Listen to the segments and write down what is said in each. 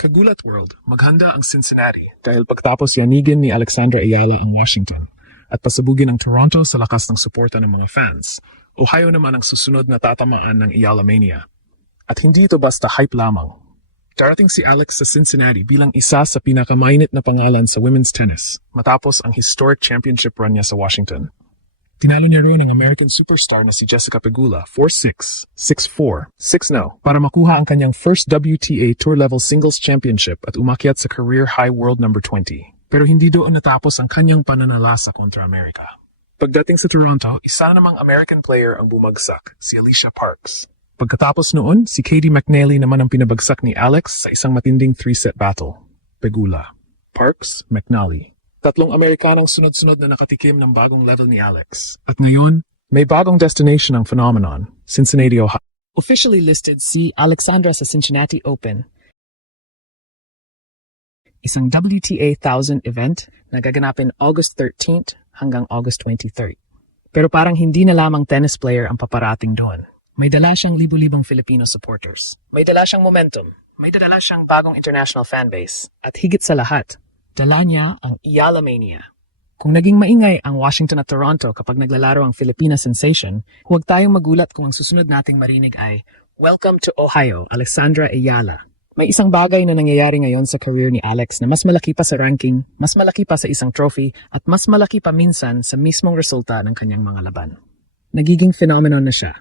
Kagulat World, maghanda ang Cincinnati dahil pagtapos yanigin ni Alexandra Ayala ang Washington at pasabugin ang Toronto sa lakas ng suporta ng mga fans, Ohio naman ang susunod na tatamaan ng Ayala Mania. At hindi ito basta hype lamang. Darating si Alex sa Cincinnati bilang isa sa pinakamainit na pangalan sa women's tennis matapos ang historic championship run niya sa Washington. Tinalo niya roon ang American superstar na si Jessica Pegula 4-6, 6-4, 6-0 para makuha ang kanyang first WTA Tour-level singles championship at umakyat sa career-high world number 20. Pero hindi doon natapos ang kanyang pananalasa kontra Amerika. Pagdating sa Toronto, isa namang American player ang bumagsak, si Alicia Parks. Pagkatapos noon, si Katie McNally naman ang pinabagsak ni Alex sa isang matinding 3-set battle. Pegula, Parks, McNally. Tatlong Amerikanang sunod-sunod na nakatikim ng bagong level ni Alex. At ngayon, may bagong destination ang phenomenon, Cincinnati, Ohio. Officially listed si Alexandra sa Cincinnati Open, isang WTA 1000 event na gaganapin August 13th hanggang August 23rd. Pero parang hindi na lamang tennis player ang paparating doon. May dala siyang libu-libong Filipino supporters. May dala siyang momentum. May dala siyang bagong international fanbase. At higit sa lahat, dala niya ang Ayala Mania. Kung naging maingay ang Washington at Toronto kapag naglalaro ang Filipina Sensation, huwag tayong magulat kung ang susunod nating marinig ay, "Welcome to Ohio, Alexandra Ayala." May isang bagay na nangyayari ngayon sa career ni Alex na mas malaki pa sa ranking, mas malaki pa sa isang trophy, at mas malaki pa minsan sa mismong resulta ng kanyang mga laban. Nagiging phenomenon na siya.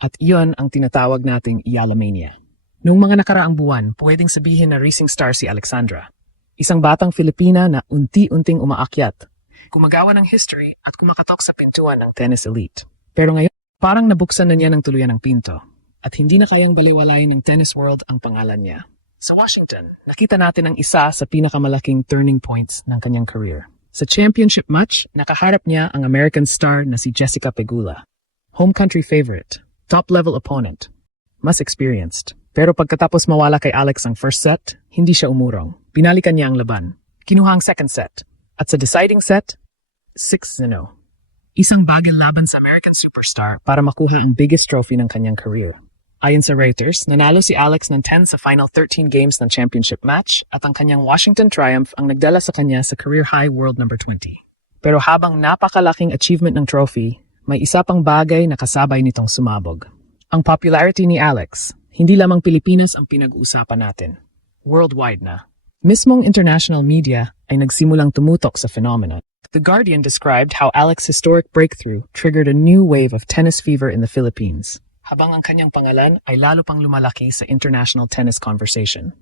At iyon ang tinatawag nating Ayala Mania. Noong mga nakaraang buwan, pwedeng sabihin na rising star si Alexandra. Isang batang Filipina na unti-unting umaakyat, gumagawa ng history at kumakatok sa pintuan ng tennis elite. Pero ngayon, parang nabuksan na niya ng tuluyan ng pinto at hindi na kayang baliwalayin ng tennis world ang pangalan niya. Sa Washington, nakita natin ang isa sa pinakamalaking turning points ng kanyang career. Sa championship match, nakaharap niya ang American star na si Jessica Pegula. Home country favorite, top-level opponent, mas experienced. Pero pagkatapos mawala kay Alex ang first set, hindi siya umurong. Binalikan niya ang laban. Kinuha ang second set. At sa deciding set, 6-0. Isang bagel laban sa American superstar para makuha ang biggest trophy ng kanyang career. Ayon sa Reuters, nanalo si Alex ng 10 sa final 13 games ng championship match at ang kanyang Washington Triumph ang nagdala sa kanya sa career-high world number 20. Pero habang napakalaking achievement ng trophy, may isa pang bagay na kasabay nitong sumabog. Ang popularity ni Alex, hindi lamang Pilipinas ang pinag-uusapan natin. Worldwide na. Mismong international media ay nagsimulang tumutok sa phenomenon. The Guardian described how Alex's historic breakthrough triggered a new wave of tennis fever in the Philippines, habang ang kanyang pangalan ay lalo pang lumalaki sa international tennis conversation.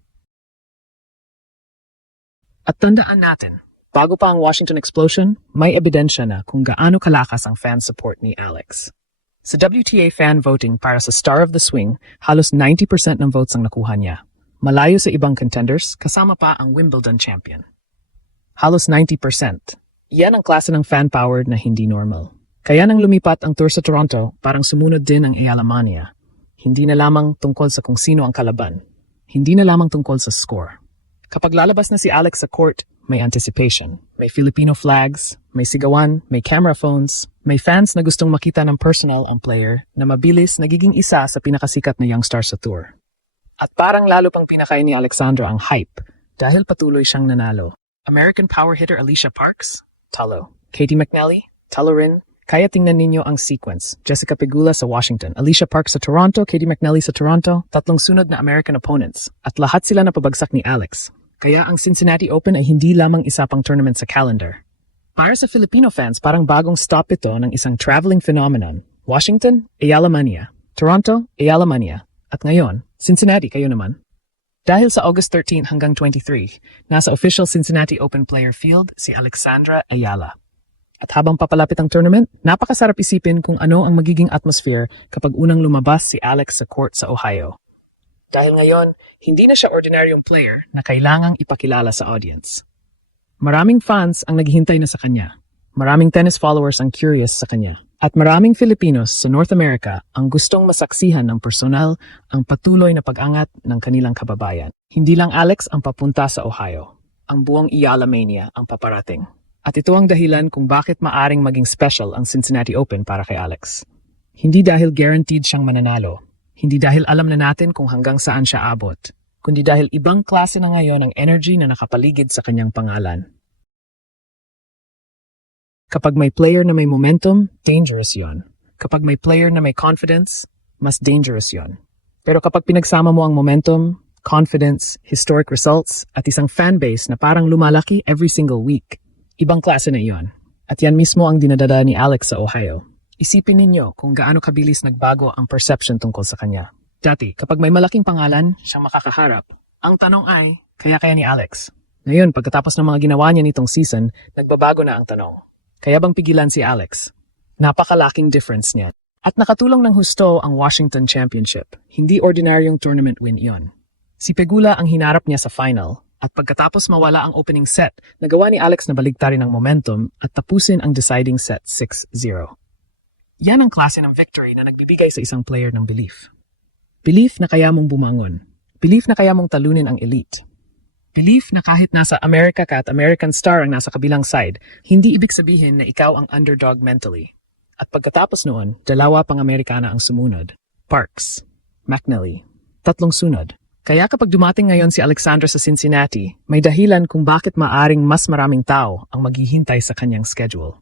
At tandaan natin, bago pa ang Washington explosion, may ebidensya na kung gaano kalakas ang fan support ni Alex. Sa WTA fan voting para sa Star of the Swing, halos 90% ng votes ang nakuha niya. Malayo sa ibang contenders, kasama pa ang Wimbledon champion. Halos 90%. Yan ang klase ng fan power na hindi normal. Kaya nang lumipat ang tour sa Toronto, parang sumunod din ang Ayala Mania. Hindi na lamang tungkol sa kung sino ang kalaban. Hindi na lamang tungkol sa score. Kapag lalabas na si Alex sa court, may anticipation. May Filipino flags, may sigawan, may camera phones, may fans na gustong makita ng personal ang player na mabilis nagiging isa sa pinakasikat na young star sa tour. At parang lalo pang pinakain ni Alexandra ang hype dahil patuloy siyang nanalo. American power hitter Alicia Parks, talo. Katie McNally, talo rin. Kaya tingnan ninyo ang sequence. Jessica Pegula sa Washington, Alicia Parks sa Toronto, Katie McNally sa Toronto, tatlong sunod na American opponents. At lahat sila napabagsak ni Alex. Kaya ang Cincinnati Open ay hindi lamang isa pang tournament sa calendar. Para sa Filipino fans, parang bagong stop ito ng isang traveling phenomenon. Washington, Ayala Mania. Toronto, Ayala Mania. At ngayon, Cincinnati kayo naman. Dahil sa August 13 hanggang 23, nasa official Cincinnati Open player field si Alexandra Ayala. At habang papalapit ang tournament, napakasarap isipin kung ano ang magiging atmosphere kapag unang lumabas si Alex sa court sa Ohio. Dahil ngayon, hindi na siya ordinaryong player na kailangang ipakilala sa audience. Maraming fans ang naghihintay na sa kanya. Maraming tennis followers ang curious sa kanya. At maraming Filipinos sa North America ang gustong masaksihan ng personal ang patuloy na pag-angat ng kanilang kababayan. Hindi lang Alex ang papunta sa Ohio. Ang buong Ayala Mania ang paparating. At ito ang dahilan kung bakit maaring maging special ang Cincinnati Open para kay Alex. Hindi dahil guaranteed siyang mananalo. Hindi dahil alam na natin kung hanggang saan siya abot. kundi dahil ibang klase na ngayon ang energy na nakapaligid sa kanyang pangalan. Kapag may player na may momentum, dangerous yon. Kapag may player na may confidence, mas dangerous yon. Pero kapag pinagsama mo ang momentum, confidence, historic results, at isang fanbase na parang lumalaki every single week, ibang klase na iyon. At yan mismo ang dinadala ni Alex sa Ohio. Isipin ninyo kung gaano kabilis nagbago ang perception tungkol sa kanya. Dati, kapag may malaking pangalan, siyang makakaharap. Ang tanong ay, kaya ni Alex? Ngayon, pagkatapos ng mga ginawa niya nitong season, nagbabago na ang tanong. Kaya bang pigilan si Alex? Napakalaking difference niya. At nakatulong ng husto ang Washington Championship. Hindi ordinaryong tournament win iyon. Si Pegula ang hinarap niya sa final, at pagkatapos mawala ang opening set, nagawa ni Alex na baligtarin ang momentum at tapusin ang deciding set 6-0. Yan ang klase ng victory na nagbibigay sa isang player ng belief. Belief na kaya mong bumangon. Belief na kaya mong talunin ang elite. Belief na kahit nasa America ka at American star ang nasa kabilang side, hindi ibig sabihin na ikaw ang underdog mentally. At pagkatapos noon, dalawa pang Amerikana ang sumunod. Parks, McNally, 3 sunod. Kaya kapag dumating ngayon si Alexandra sa Cincinnati, may dahilan kung bakit maaring mas maraming tao ang maghihintay sa kanyang schedule.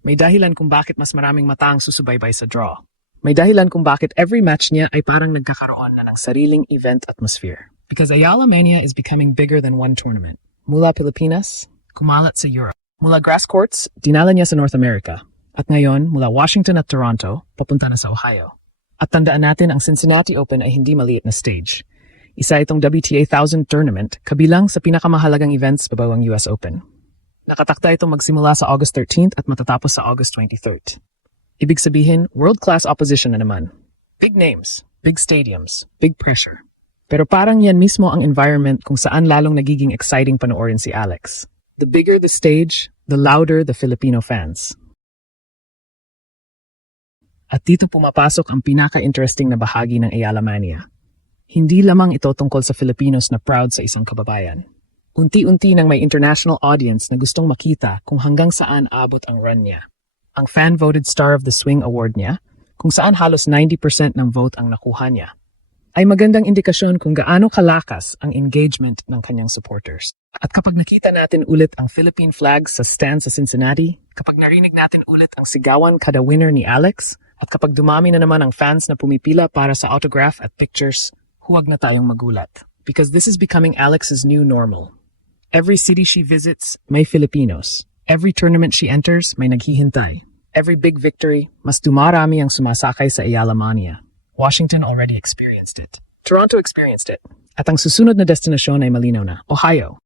May dahilan kung bakit mas maraming mata ang susubaybay sa draw. May dahilan kung bakit every match niya ay parang nagkakaroon na ng sariling event atmosphere. Because Ayala Mania is becoming bigger than one tournament. Mula Pilipinas, kumalat sa Europe. Mula grass courts, dinala niya sa North America. At ngayon, mula Washington at Toronto, papunta na sa Ohio. At tandaan natin ang Cincinnati Open ay hindi maliit na stage. Isa itong WTA 1000 tournament, kabilang sa pinakamahalagang events babawang US Open. Nakatakda itong magsimula sa August 13th at matatapos sa August 23rd. Ibig sabihin, world-class opposition na naman. Big names, big stadiums, big pressure. Pero parang yan mismo ang environment kung saan lalong nagiging exciting panoorin si Alex. The bigger the stage, the louder the Filipino fans. At dito pumapasok ang pinaka-interesting na bahagi ng Ayala Mania. Hindi lamang ito tungkol sa Filipinos na proud sa isang kababayan. Unti-unti nang may international audience na gustong makita kung hanggang saan abot ang run niya. Ang fan-voted Star of the Swing Award niya, kung saan halos 90% ng vote ang nakuha niya, ay magandang indikasyon kung gaano kalakas ang engagement ng kanyang supporters. At kapag nakita natin ulit ang Philippine flag sa stand sa Cincinnati, kapag narinig natin ulit ang sigawan kada winner ni Alex, at kapag dumami na naman ang fans na pumipila para sa autograph at pictures, huwag na tayong magulat. Because this is becoming Alex's new normal. Every city she visits, may Filipinos. Every tournament she enters, may naghihintay. Every big victory, mas dumarami ang sumasakay sa Ayala Mania. Washington already experienced it. Toronto experienced it. At ang susunod na destinasyon ay malinaw na, Ohio.